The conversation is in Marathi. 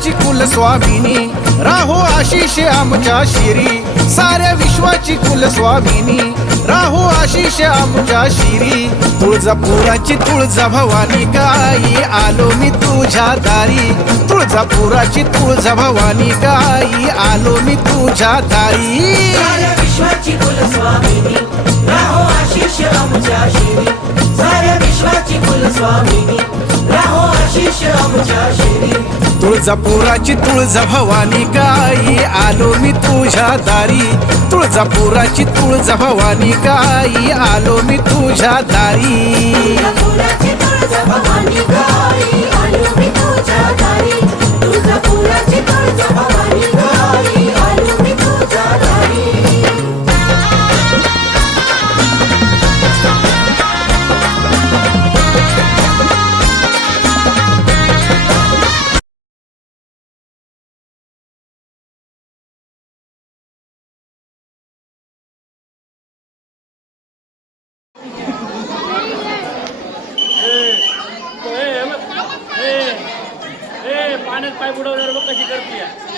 विश्वाची कुलस्वामिनी राहो आशिष आमच्या शिरी, साऱ्या विश्वाची कुलस्वामिनी राहो आशिष आमच्या शिरी. तुळजापुराची तुळजा भवानी गाई आलो मी तुझ्या दारी, तुळजापुराची तुळजा भवानी गाई आलो मी तुझ्या दारी. साऱ्या विश्वाची कुलस्वामिनी राहो आशिष आमच्या शिरी, साऱ्या विश्वाची कुलस्वामिनी राहो आशिष आमच्या शिरी. तुळजापुराची तुळजा भवानी गाई आलो मी तुझ्या दारी, तुळजापुराची तुळजा भवानी गाई आलो मी तुझ्या दारी. तुळजापुराची तुळजा भवानी गाई आलो मी तुझ्या दारी, तुळजापुराची तुळजा भवानी गाई आलो मी तुझ्या दारी. पाण्यात पाय बुडवल्यावर बघ कशी करते.